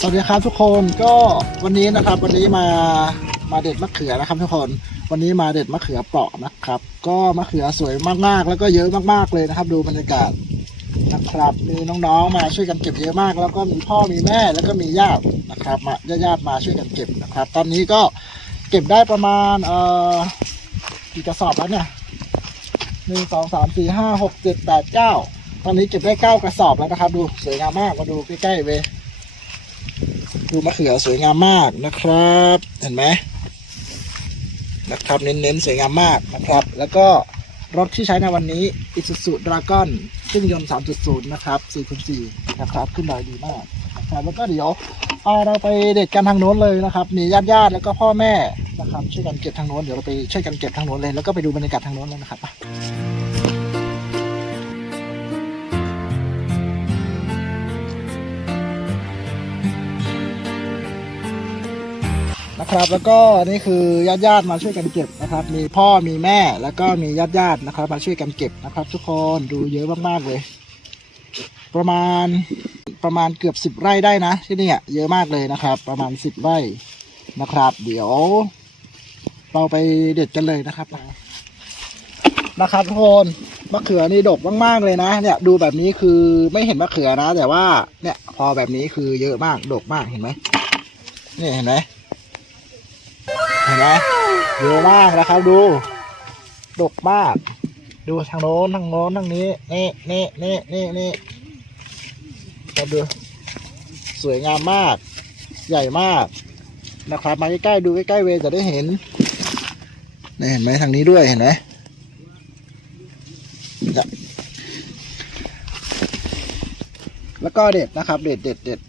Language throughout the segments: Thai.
สวัสดีครับทุกคนก็วันนี้นะครับ วันนี้มามาเด็ดมะเขือนะครับ ทุกคนวันนี้มาเด็ดมะเขือเปราะนะครับ ก็มะเขือสวยมากๆ แล้วก็เยอะมากๆเลยนะครับ ดูบรรยากาศนะครับ มีน้องๆมาช่วยกันเก็บเยอะมาก แล้วก็มีพ่อมีแม่แล้วก็มีญาตินะครับมาญาติๆมาช่วยกันเก็บนะครับ ตอนนี้ก็เก็บได้ประมาณเอ่อกี่กระสอบแล้วเนี่ยหนึ่งสองสามสี่ห้าหกเจ็ดแปดเก้าตอนนี้เก็บได้เก้ากระสอบแล้วนะครับ ดูสวยงามมากมาดูใกล้ๆเวย ดูมะเขือสวยงามมากนะครับ เห็นไหมนะครับ เน้นๆ สวยงามมากนะครับ แล้วก็รถที่ใช้ในวันนี้ Isuzu Dragon เครื่องยนต์ 3.0 นะครับ4คูณ4นะครับ ขึ้นดอยดีมากนะครับแล้วก็เดี๋ยวเอาเราไปเด็ดกันทางโน้นเลยนะครับ มีญาติๆแล้วก็พ่อแม่นะครับช่วยกันเก็บทางโน้น เดี๋ยวเราไปช่วยกันเก็บทางโน้นเลย แล้วก็ไปดูบรรยากาศทางโน้นเลยนะครับ นะครับ แล้วก็นี่คือญาติญาติๆมาช่วยกันเก็บนะครับ มีพ่อมีแม่แล้วก็มีญาติญาติๆนะครับ มาช่วยกันเก็บนะครับ ทุกคนดูเยอะมากๆเลย ประมาณประมาณเกือบสิบไร่ได้นะ ที่นี่เยอะมากเลยนะครับ ประมาณสิบไร่นะครับ เดี๋ยว เราไปเด็ดกันเลยนะครับนะครับทุกคนมะเขือนี่ดกมากๆเลยนะเนี่ย ดูแบบนี้คือไม่เห็นมะเขือนะ แต่ว่าเนี่ย พอแบบนี้คือเยอะมากดกมากเห็นไหมนี่เห็นไหม ห็นไหมเยอะมากนะครับดู ดกมาก ดูทางโน้นทางโน้นทางนี้นี่นี่นี่นี่นี่ครับดู สวยงามมาก ใหญ่มากนะครับ มาใกล้ๆดูใกล้ๆเวจะได้เห็นนี่เห็นไหมทางนี้ด้วยเห็นไหมแล้วก็เด็ดนะครับ เด็ดเด็ดเด็ด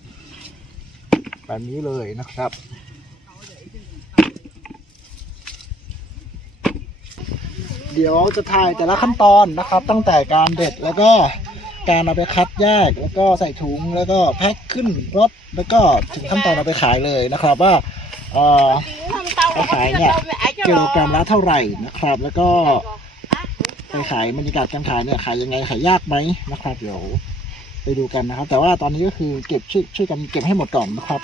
แบบนี้เลยนะครับ เดี๋ยวจะถ่ายแต่ละขั้นตอนนะครับ ตั้งแต่การเด็ดแล้วก็การเอาไปคัดแยกแล้วก็ใส่ถุงแล้วก็แพ็คขึ้นรถแล้วก็ถึงขั้นตอนเอาไปขายเลยนะครับว่าเอ่อไปขายเนี่ยกิโลกรัมละเท่าไหร่นะครับ แล้วก็ไปขายบรรยากาศการขายเนี่ยขายยังไงขายยากไหมนะครับ เดี๋ยวไปดูกันนะครับ แต่ว่าตอนนี้ก็คือเก็บช่วยช่วยกันเก็บให้หมดก่อนนะครับ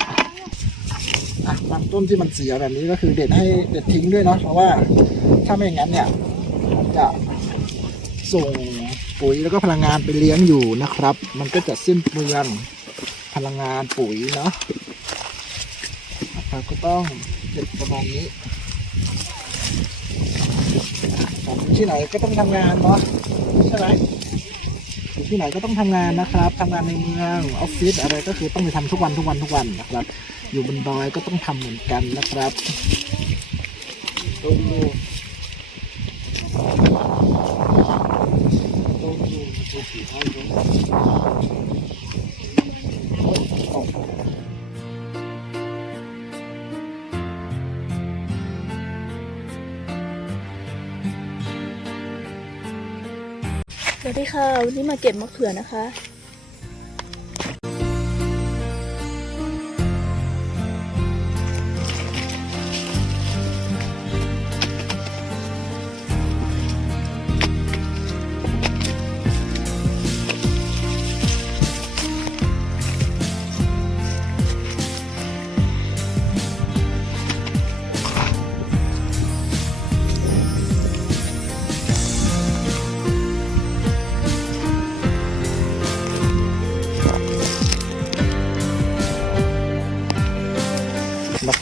อะต้นที่มันเสียแบบนี้ก็คือเด็ดให้เด็ดทิ้งด้วยเนาะเพราะว่าถ้าไม่อย่างนั้นเนี่ย จะส่งปุ๋ยแล้วก็พลังงานไปเลี้ยงอยู่นะครับ มันก็จะสิ้นเปลืองพลังงานปุ๋ยเนาะนะครับก็ต้องเก็บประมาณนี้อยู่ที่ไหนก็ต้องทำงานเนาะใช่ไหมอยู่ที่ไหนก็ต้องทำงานนะครับทำงานในเมืองออฟฟิศอะไรก็คือต้องไปทำทุกวันทุกวันทุกวันนะครับ อยู่บนดอยก็ต้องทำเหมือนกันนะครับดู สวัสดีค่ะ วันนี้มาเก็บมะเขือนะคะ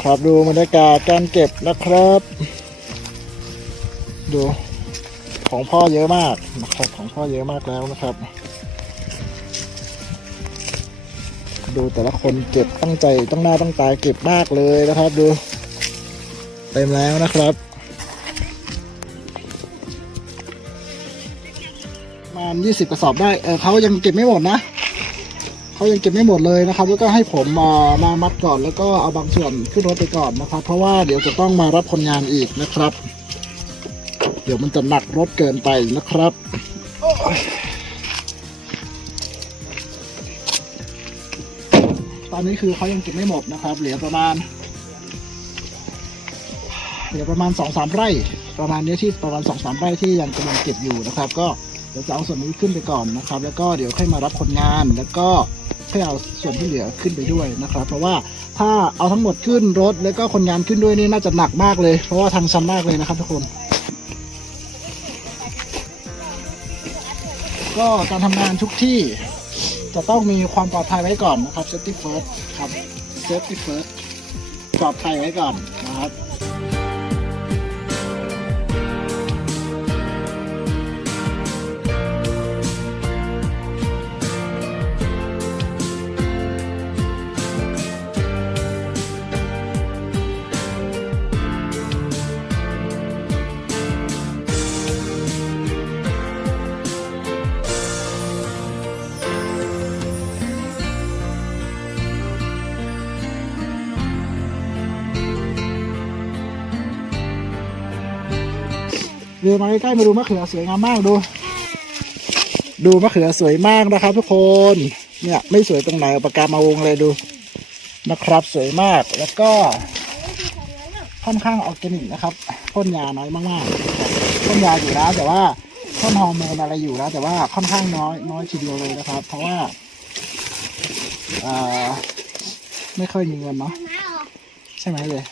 ครับดูบรรยากาศการเก็บนะครับ ดูของพ่อเยอะมากนะครับของพ่อเยอะมากแล้วนะครับ ดูแต่ละคนเก็บตั้งใจตั้งหน้าตั้งตาเก็บมากเลยนะครับ ดูเต็มแล้วนะครับ มาณยี่สิบกระสอบได้เออเขายังเก็บไม่หมดนะ เขายังเก็บไม่หมดเลยนะครับ แล้วก็ให้ผมมามามัดก่อน แล้วก็เอาบางส่วนขึ้นรถไปก่อนนะครับ เพราะว่าเดี๋ยวจะต้องมารับคนงานอีกนะครับ เดี๋ยวมันจะหนักรถเกินไปนะครับตอนนี้คือเขายังเก็บไม่หมดนะครับ เหลือประมาณเหลือประมาณสองสามไร่ ประมาณนี้ที่ประมาณสองสามไร่ที่ยังกำลังเก็บอยู่นะครับ ก็เดี๋ยวจะเอาส่วนนี้ขึ้นไปก่อนนะครับ แล้วก็เดี๋ยวค่อยมารับคนงานแล้วก็ ค่อยเอาส่วนที่เหลือขึ้นไปด้วยนะครับ เพราะว่าถ้าเอาทั้งหมดขึ้นรถแล้วก็คนงานขึ้นด้วยนี่น่าจะหนักมากเลย เพราะว่าทางชันมากเลยนะครับทุกคน ก็การทำงานทุกที่จะต้องมีความปลอดภัยไว้ก่อนนะครับ safety first ครับ safety first ปลอดภัยไว้ก่อนนะครับ เดินมาใกล้ๆมาดูมะเขือสวยงามมากดู ดูมะเขือสวยมากนะครับ ทุกคน เนี่ยไม่สวยตรงไหนเอาปากกามาวงเลยดูนะครับสวยมากแล้วก็ค่อนข้างออร์แกนิกนะครับพ่นยาน้อยมากๆพ่นยาอยู่แล้วแต่ว่าพ่นฮอร์โมนอะไรอยู่แล้วแต่ว่าค่อนข้างน้อยน้อยทีเดียวเลยนะครับ เพราะว่าอ่าไม่ค่อยมีเงินเนาะใช่ไหมเลย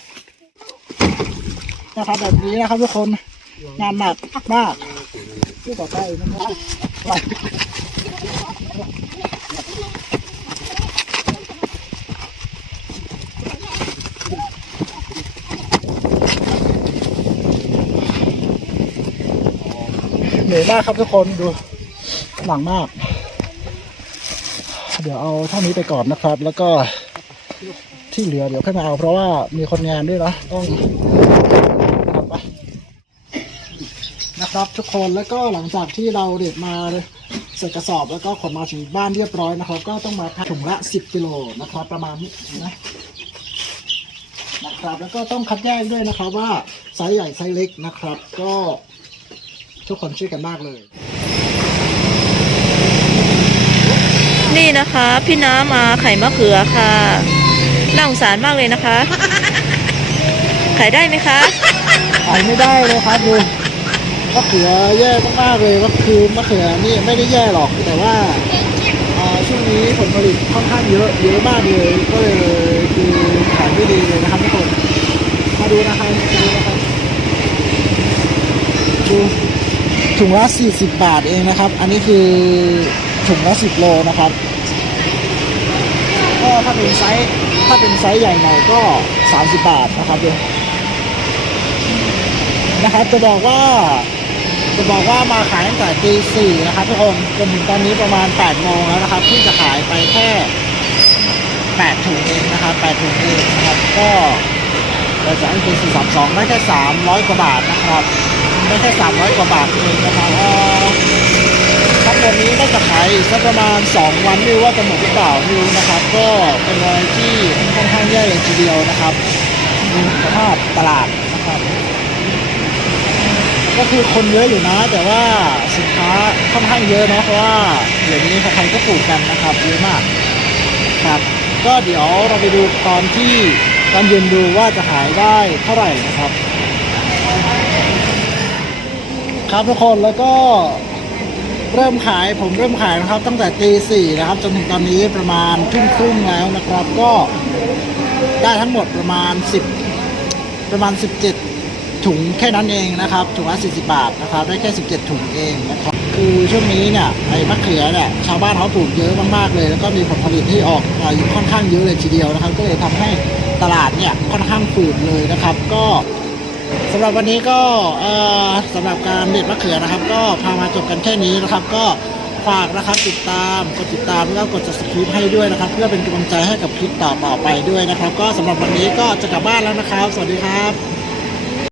นะครับแบบนี้นะครับทุกคน งานหนักมากที่ต่อไปนะครับเหนื่อยมากครับทุกคนดูหลังมาก เดี๋ยวเอาเท่านี้ไปก่อนนะครับ แล้วก็ที่เหลือเดี๋ยวค่อยมาเอาเพราะว่ามีคนงานด้วยนะต้องทำไป นะ ครับทุกคนแล้วก็หลังจากที่เราเด็ดมาใส่กระสอบแล้วก็ขนมาถึงบ้านเรียบร้อยนะครับ ก็ต้องมาแพ็คถุงละ 10กิโลนะครับ ประมาณนี้นะนะครับ แล้วก็ต้องคัดแยกด้วยนะครับว่าไซส์ใหญ่ไซส์เล็กนะครับ ก็ทุกคนช่วยกันมากเลย นี่นะคะ พี่น้ำมาไข่มะเขือค่ะน่าสงสารมากเลยนะคะ ขายได้ไหมคะขายไม่ได้เลยครับดู มะเขือแย่มากๆเลยก็คือมะเขือนี่ไม่ได้แย่หรอกแต่ว่าช่วงนี้ผลผลิตค่อนข้างเยอะเยอะมากเลยก็เลยคือขายไม่ดีเลยนะครับทุกคนมาดูนะครับมาดูนะครับดูถุงละ40 บาทเองนะครับ อันนี้คือถุงละ10โลนะครับก็ถ้าเป็นไซส์ถ้าเป็นไซส์ใหญ่หน่อยก็ 30 บาทนะครับดูนะครับจะบอกว่า จะบอกว่ามาขายตั้งแต่ตีสี่นะครับทุกคนจนถึงตอนนี้ประมาณ8ปดโมงแล้วนะครับที่จะขายไปแค่แปดถุงเองนะครับแปดถุงเองนะครับก็เราจะให้เป็นสี่สามสองได้แค่สามร้อยกว่าบาทนะครับได้แค่สามร้อยกว่าบาทเองนะครับเอ่อทั้งหมดนี้ก็จะขายสักประมาณสองวันไม่รู้ว่าจะหมดหรือเปล่าไม่รู้นะครับ ก็เป็นอะไรที่ค่อนข้างแย่เลยทีเดียวนะครับดูสภาพตลาดนะครับ ก็คือคนเยอะอยู่นะ แต่ว่าสินค้าค่อนข้างเยอะเนาะเพราะว่าเดี๋ยวนี้ใครๆก็ปลูกกันนะครับเยอะมากครับ ก็เดี๋ยวเราไปดูตอนที่ตอนเย็นดูว่าจะขายได้เท่าไหร่นะครับ ครับทุกคนแล้วก็เริ่มขายผมเริ่มขายนะครับ ตั้งแต่ตีสี่นะครับ จนถึงตอนนี้ประมาณทุ่มครึ่งแล้วนะครับ ก็ได้ทั้งหมดประมาณ 10 ประมาณ 17 ถุงแค่นั้นเองนะครับถุงละ40 บาทนะครับได้แค่ 17 ถุงเองนะครับคือช่วงนี้เนี่ยไอ้มะเขือเนี่ยชาวบ้านเขาปลูกเยอะมากๆเลย แล้วก็มีผลผลิตที่ออกอยู่ค่อนข้างเยอะเลยทีเดียวนะครับ ก็เลยทำให้ตลาดเนี่ยค่อนข้างฝืดเลยนะครับ ก็สำหรับวันนี้ก็สำหรับการเด็ดมะเขือนะครับ ก็พามาจบกันแค่นี้นะครับ ก็ฝากนะครับติดตามกดติดตามแล้วก็กด subscribe ให้ด้วยนะครับ เพื่อเป็นกำลังใจให้กับคลิปต่อๆไปด้วยนะครับ ก็สำหรับวันนี้ก็จะกลับบ้านแล้วนะครับ สวัสดีครับ